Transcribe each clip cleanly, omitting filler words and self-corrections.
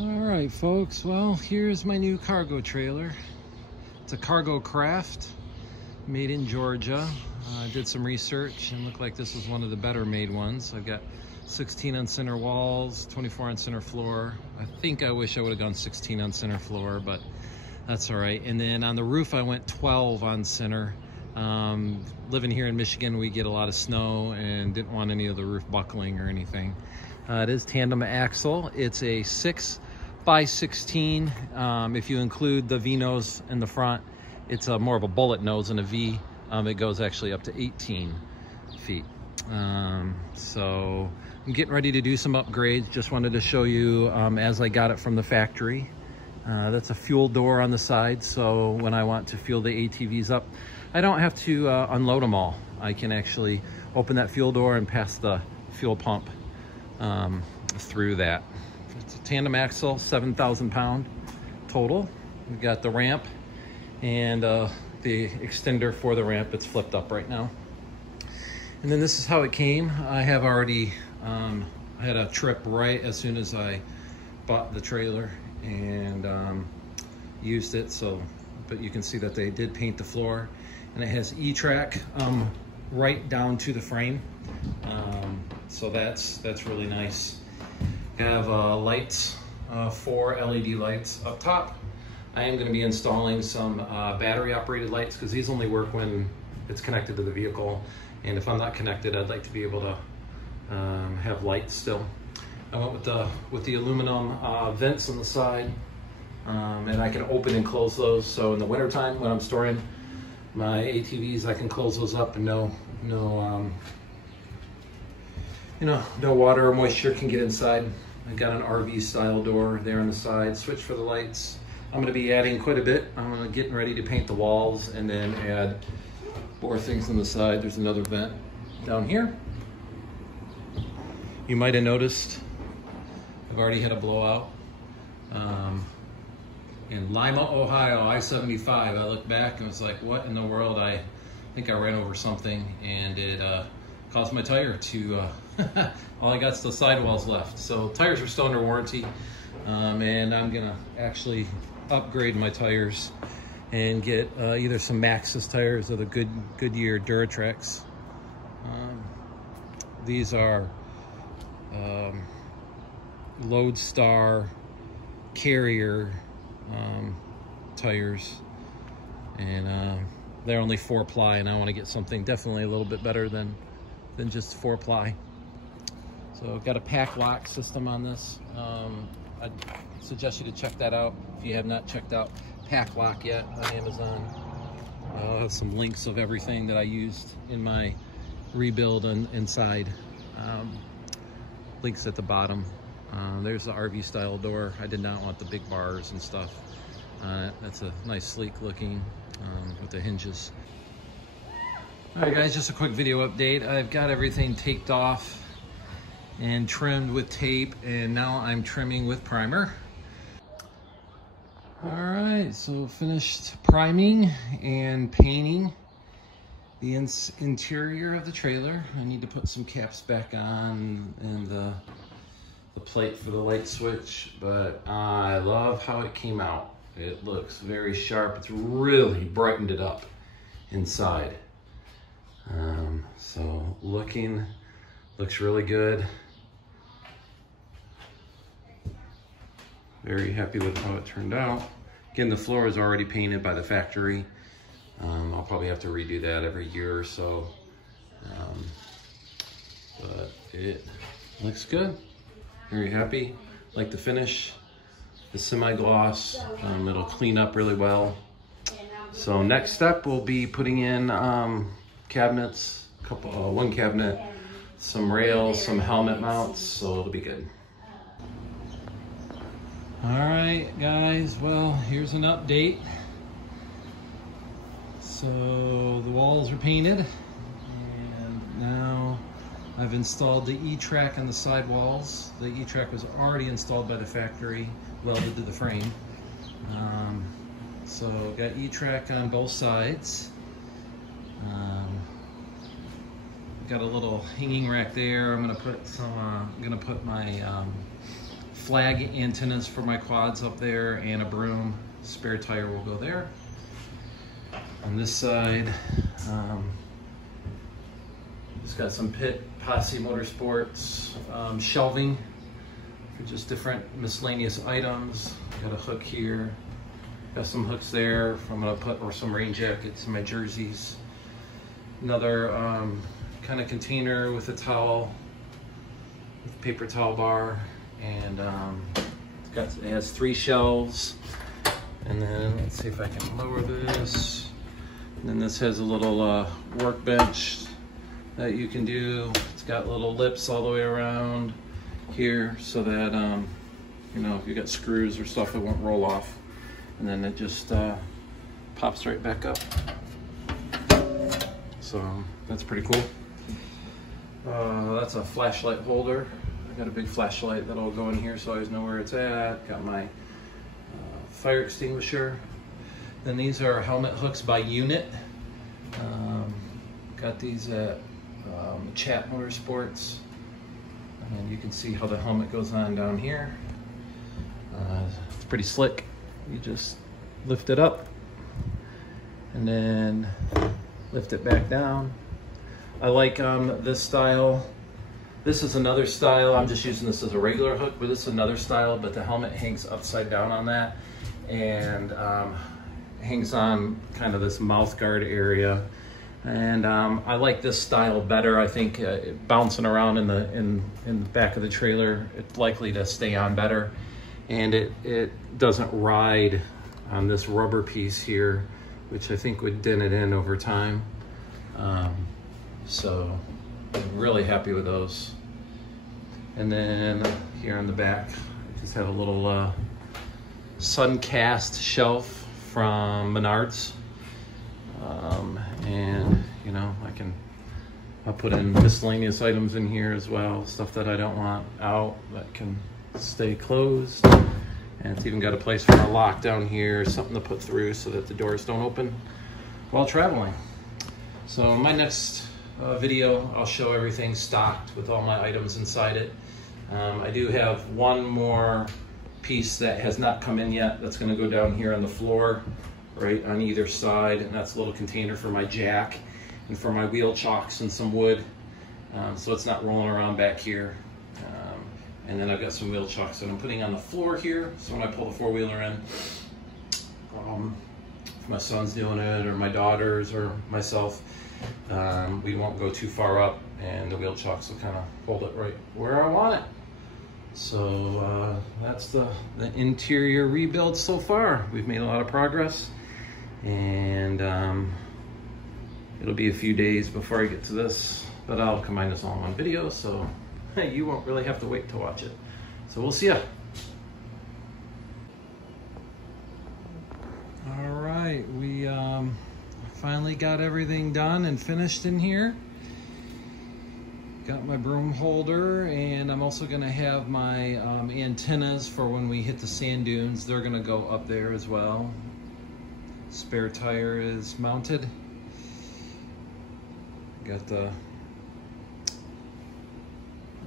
All right, folks, well, here's my new cargo trailer. It's a Cargo Craft, made in Georgia. I did some research and looked like this was one of the better made ones. I've got 16 on center walls, 24 on center floor. I think I wish I would have gone 16 on center floor, but that's all right. And then on the roof, I went 12 on center. Living here in Michigan, we get a lot of snow and didn't want any of the roof buckling or anything. It is tandem axle. It's a 6x16. If you include the V nose in the front, it's more of a bullet nose and a V. It goes actually up to 18 feet. So I'm getting ready to do some upgrades. Just wanted to show you as I got it from the factory. That's a fuel door on the side, so when I want to fuel the ATVs up, I don't have to unload them all. I can actually open that fuel door and pass the fuel pump through that. It's a tandem axle, 7,000 pound total. We've got the ramp and the extender for the ramp. It's flipped up right now. And then this is how it came. I have already had a trip right as soon as I bought the trailer and used it. But you can see that they did paint the floor, and it has E-track right down to the frame. So that's really nice. I have lights, 4 LED lights up top. I am going to be installing some battery operated lights because these only work when it's connected to the vehicle. And if I'm not connected, I'd like to be able to have lights still. I went with the aluminum vents on the side, and I can open and close those. So in the wintertime when I'm storing my ATVs, I can close those up and no water or moisture can get inside. I've got an RV style door there on the side. Switch for the lights. I'm going to be adding quite a bit. I'm getting ready to paint the walls and then add more things on the side. There's another vent down here. You might have noticed I've already had a blowout. In Lima, Ohio, I-75, I looked back and was like, what in the world? I think I ran over something, and it caused my tire to, all I got is the sidewalls left. So tires are still under warranty, and I'm gonna actually upgrade my tires and get either some Maxxis tires or the Goodyear Duratrax. These are Lodestar Carrier tires, and they're only 4-ply, and I want to get something definitely a little bit better than just 4-ply. So I've got a pack lock system on this. I'd suggest you to check that out if you have not checked out Pack Lock yet on Amazon. I'll have some links of everything that I used in my rebuild inside. Links at the bottom. There's the RV style door. I did not want the big bars and stuff. That's a nice sleek looking with the hinges. All right guys, just a quick video update. I've got everything taped off and trimmed with tape, and now I'm trimming with primer. All right, so finished priming and painting the interior of the trailer. I need to put some caps back on and the plate for the light switch, but I love how it came out. It looks very sharp. It's really brightened it up inside. So looks really good. Very happy with how it turned out. Again, the floor is already painted by the factory. I'll probably have to redo that every year or so. But it looks good. Very happy. Like the finish, the semi-gloss. It'll clean up really well. So next step will be putting in cabinets, one cabinet, some rails, some helmet mounts, so it'll be good. All right, guys, well, here's an update. So the walls are painted, and now I've installed the E-track on the side walls. The E-track was already installed by the factory, welded to the frame. So got E-track on both sides. Got a little hanging rack there. I'm gonna put my flag antennas for my quads up there and a broom. Spare tire will go there. On this side, just got some Pit Posse Motorsports shelving for just different miscellaneous items. Got a hook here. Got some hooks there I'm gonna put, or some rain jackets and my jerseys. Another kind of container with a towel, with a paper towel bar, and it has 3 shelves. And then let's see if I can lower this. And then this has a little workbench that you can do. It's got little lips all the way around here so that you know, if you got screws or stuff, it won't roll off. And then it just pops right back up. So that's pretty cool. That's a flashlight holder. I got a big flashlight that'll go in here so I always know where it's at. Got my fire extinguisher. Then these are helmet hooks by unit. Got these at Chat Motorsports. And you can see how the helmet goes on down here. It's pretty slick. You just lift it up and then lift it back down. I like this style. This is another style. I'm just using this as a regular hook, but this is another style, but the helmet hangs upside down on that and hangs on kind of this mouth guard area. And I like this style better. I think bouncing around in the back of the trailer, it's likely to stay on better. And it doesn't ride on this rubber piece here, which I think would dent it in over time. So I'm really happy with those. And then here on the back, I just have a little Suncast shelf from Menards. And you know, I'll put in miscellaneous items in here as well, stuff that I don't want out that can stay closed. And it's even got a place for a lock down here, something to put through so that the doors don't open while traveling. So in my next video, I'll show everything stocked with all my items inside it. I do have one more piece that has not come in yet that's going to go down here on the floor, right on either side, and that's a little container for my jack and for my wheel chocks and some wood, so it's not rolling around back here. And then I've got some wheel chocks that I'm putting on the floor here, so when I pull the four-wheeler in, if my son's doing it or my daughters or myself, we won't go too far up, and the wheel chocks will kind of hold it right where I want it. So that's the interior rebuild so far. We've made a lot of progress, and it'll be a few days before I get to this, but I'll combine this all in one video, so you won't really have to wait to watch it. So we'll see ya. All right, we finally got everything done and finished in here. Got my broom holder, and I'm also gonna have my antennas for when we hit the sand dunes. They're gonna go up there as well. Spare tire is mounted. Got the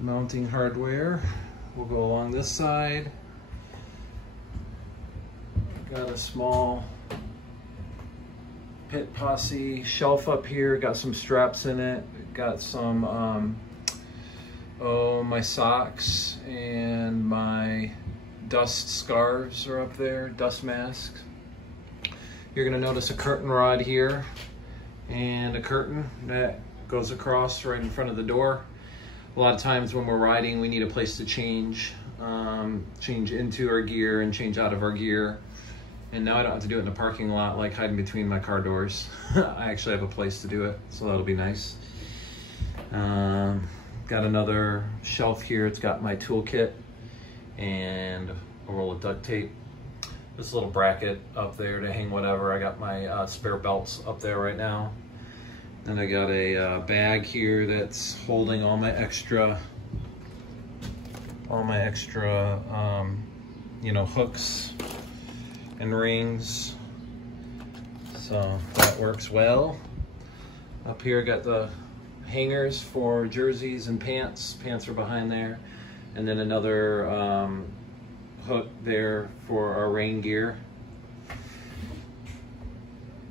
mounting hardware. We'll go along this side. Got a small Pit Posse shelf up here. Got some straps in it. Got some my socks and my dust scarves are up there, dust masks. You're gonna notice a curtain rod here and a curtain that goes across right in front of the door. A lot of times when we're riding, we need a place to change into our gear and change out of our gear. And now I don't have to do it in a parking lot, like hiding between my car doors. I actually have a place to do it, so that'll be nice. Got another shelf here. It's got my toolkit and a roll of duct tape. This little bracket up there to hang whatever. I got my spare belts up there right now. And I got a bag here that's holding all my extra you know, hooks and rings. So that works well. Up here I got the hangers for jerseys and pants. Pants are behind there. And then another hook there for our rain gear.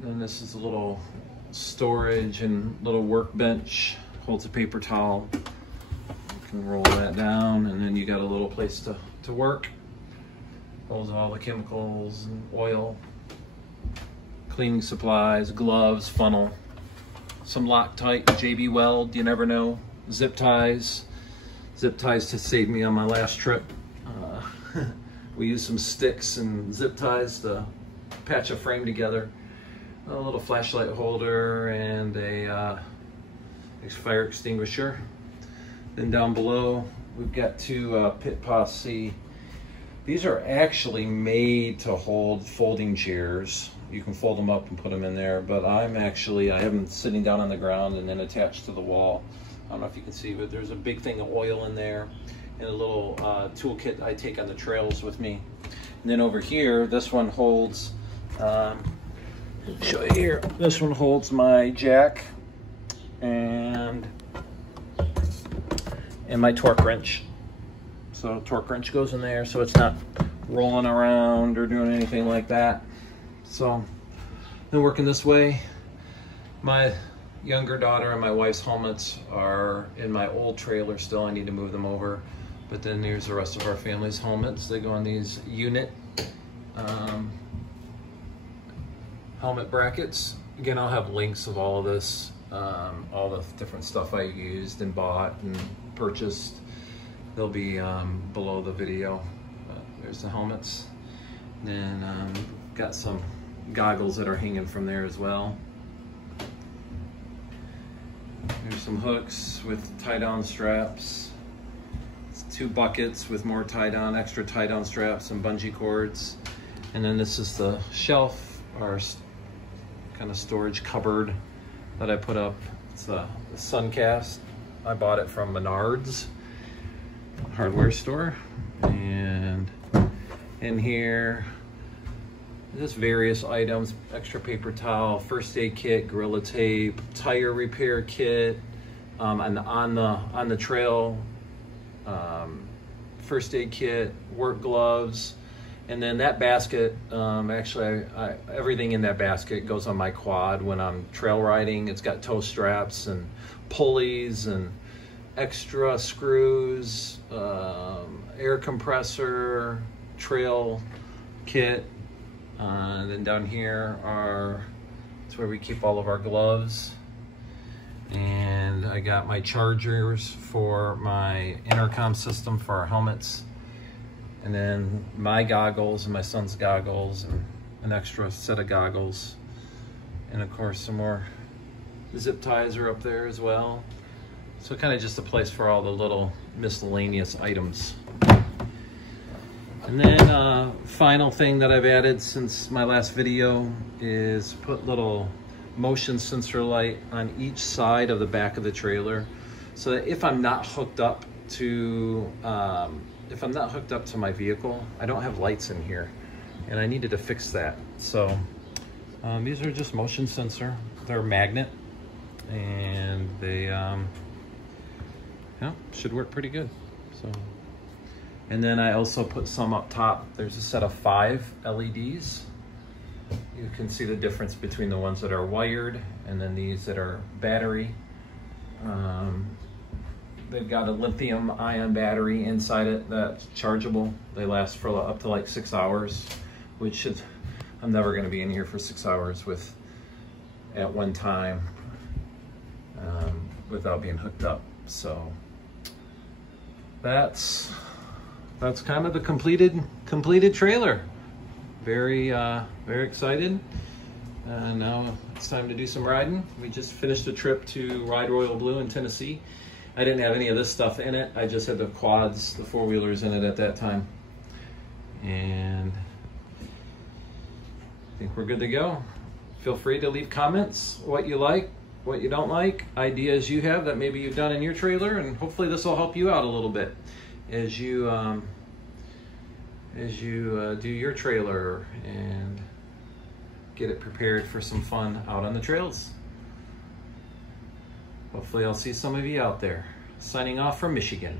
And this is a little storage and little workbench, holds a paper towel. You can roll that down, and then you got a little place to work. Holds all the chemicals and oil, cleaning supplies, gloves, funnel, some Loctite, JB Weld, you never know, zip ties. Zip ties to save me on my last trip. We used some sticks and zip ties to patch a frame together. A little flashlight holder and a fire extinguisher. Then down below, we've got two Pit Posse. These are actually made to hold folding chairs. You can fold them up and put them in there, but I have them sitting down on the ground and then attached to the wall. I don't know if you can see, but there's a big thing of oil in there and a little toolkit I take on the trails with me. And then over here, this one holds, show you here, this one holds my jack and my torque wrench. So torque wrench goes in there so it's not rolling around or doing anything like that. So been working this way. My younger daughter and my wife's helmets are in my old trailer still. I need to move them over. But then there's the rest of our family's helmets. They go on these unit helmet brackets. Again, I'll have links of all of this, all the different stuff I used and bought and purchased. They'll be below the video. There's the helmets. Then got some goggles that are hanging from there as well. There's some hooks with tie-down straps. It's 2 buckets with more tie-down, extra tie-down straps and bungee cords. And then this is the shelf, or kind of storage cupboard that I put up. It's a Suncast. I bought it from Menards hardware store. And in here, just various items, extra paper towel, first aid kit, Gorilla Tape, tire repair kit, and on the trail, first aid kit, work gloves, and then that basket, actually everything in that basket goes on my quad when I'm trail riding. It's got tow straps and pulleys and extra screws, air compressor, trail kit. And then down here it's where we keep all of our gloves. And I got my chargers for my intercom system for our helmets. And then my goggles and my son's goggles and an extra set of goggles. And of course some more zip ties are up there as well. So kind of just a place for all the little miscellaneous items. And then final thing that I've added since my last video is put little motion sensor light on each side of the back of the trailer, so that if I'm not hooked up to my vehicle, I don't have lights in here, and I needed to fix that. So these are just motion sensor. They're magnet, and they should work pretty good. So. And then I also put some up top. There's a set of 5 LEDs. You can see the difference between the ones that are wired and then these that are battery. They've got a lithium ion battery inside it that's chargeable. They last for up to like 6 hours, which is, I'm never gonna be in here for 6 hours at one time without being hooked up. So that's kind of the completed trailer. Very excited. Now it's time to do some riding. We just finished a trip to Ride Royal Blue in Tennessee. I didn't have any of this stuff in it. I just had the quads, the 4-wheelers in it at that time. And I think we're good to go. Feel free to leave comments, what you like, what you don't like, ideas you have that maybe you've done in your trailer, and hopefully this will help you out a little bit as you do your trailer and get it prepared for some fun out on the trails. Hopefully I'll see some of you out there. Signing off from Michigan.